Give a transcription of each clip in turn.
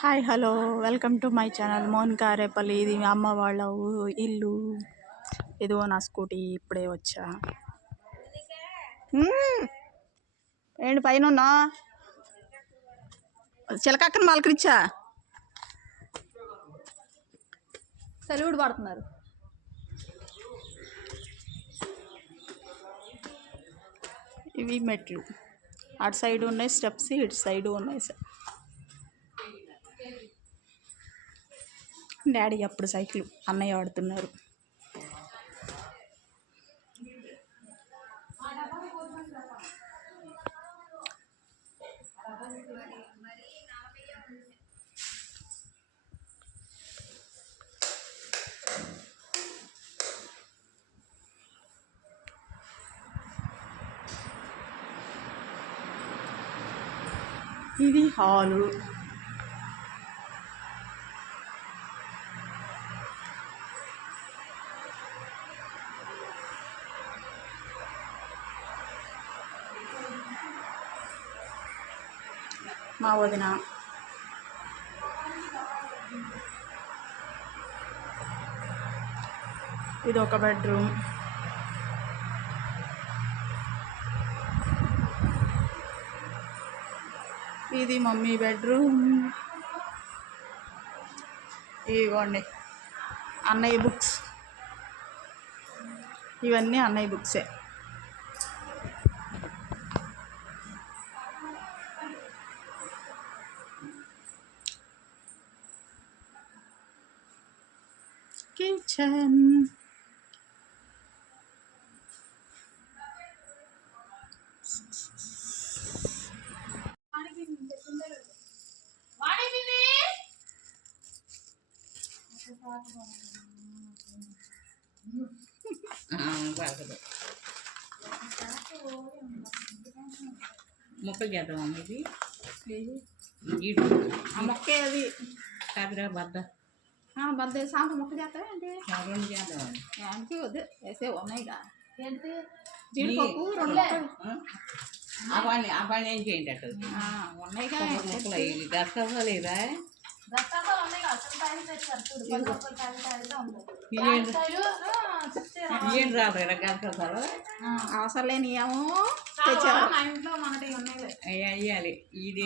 Hi hello welcome to my channel Mohan Karepalli ఇది మా అమ్మ వాళ్ళ ఇల్లు. ఇదిగో నా స్కూటీ ఇప్పుడే వచ్చా. ఏంటి పైన ఉన్నా? చిలకక్కని పలకరించా సెలవుడు పడుతున్నారు ఇవి మెట్లు. అటు సైడ్ ఉన్నాయి స్టెప్స్ ఇటు సైడ్ ఉన్నాయి డాడీ అప్పుడు సైకిల్ అన్నయ్య ఆడుతున్నారు ఇది హాలు. మా వదిన. ఇది ఒక బెడ్రూమ్. ఇది మమ్మీ బెడ్రూమ్. ఇవ్వండి అన్నయ్య బుక్స్. ఇవన్నీ అన్నయ్య బుక్సే. కిచెన్ బాగదు మొక్కలు చేద్దాం ఇది ఇటు ఆ మొక్కే అది కాదురా బద్ద బద్ద సాంపు మొక్క చేస్తావా ఏంటి? వద్దు. వేసే ఉన్నాయిగా ఏంటి? జీడిపప్పు రెండు అవన్నీ అవన్నీ ఏం చేయండి అటు ఆ, ఉన్నాయిగా కొబ్బరి మొక్కలు ఇవి గస్తగా లేదా. ఇవేంటి రాదు ఆ, అవసరం లేని ఏమో తెచ్చారు. మా ఇంట్లో మనటి ఉన్నాయి. అవి వేయాలి. ఇది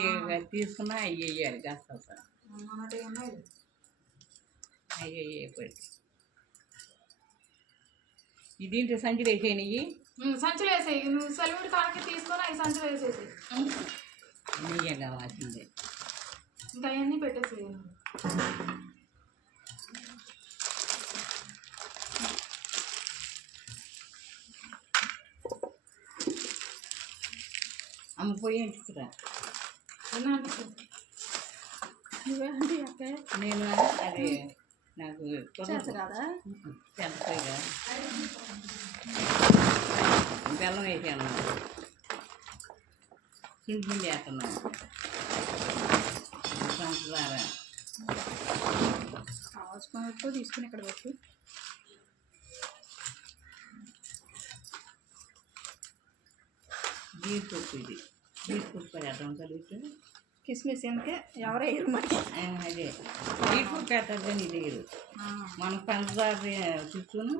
తీసుకున్నా అవి వేయాలి. గస్తలు మనటి ఉన్నాయి. అయ్యే వేయకపోయి ఇదేంటి సంచులు వేసేయనివి సంచులు వేసేయి నువ్వు సెలవుడి కాడికి తీసుకొని అవి సంచులు వేసేసి నెయ్యి కావాల్సిందే ఇంకా అవన్నీ పెట్టేసి అమ్మ పోయి అంటురా నేను అదే నాకు చెంతగా బెల్లం వేసాను. పిండి పిండి వేస్తున్నాను. పంచదార కావాల్సుకున్నట్టు తీసుకుని ఇక్కడ పెట్టి. జీడిపప్పు ఇది. జీడిపప్పు వేద్దాం కలిగితే కిస్మిస్ ఎందుకే ఎవరో వేయరు మరి. అదే. వేస్తారు కానీ ఇది వేయరు మనం పంచదార తీసుకుని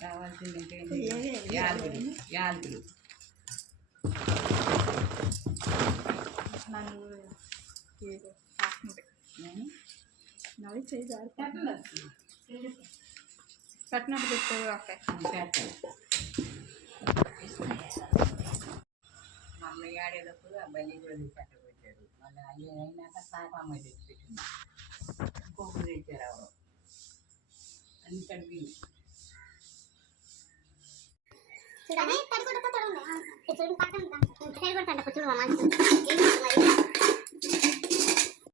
కావాల్సింది ఏది? యాలకులు యాలకులు. జారి పెట్టినట్టు పెట్టు అక్క. చేస్తాను మా అమ్మయ్య ఆడేటప్పుడు అబ్బాయి కూడా తెచ్చి పెట్టాడు. మళ్ళీ అయ్యి అయినాక సాప అమ్మాయి తెచ్చి పెట్టింది. ఇంకొకరు తెచ్చారు ఎవరు అన్ని కలిపి చూడండి తడి కూడా తడి చూడండి పక్కన తడి కూడా చూడు మంచి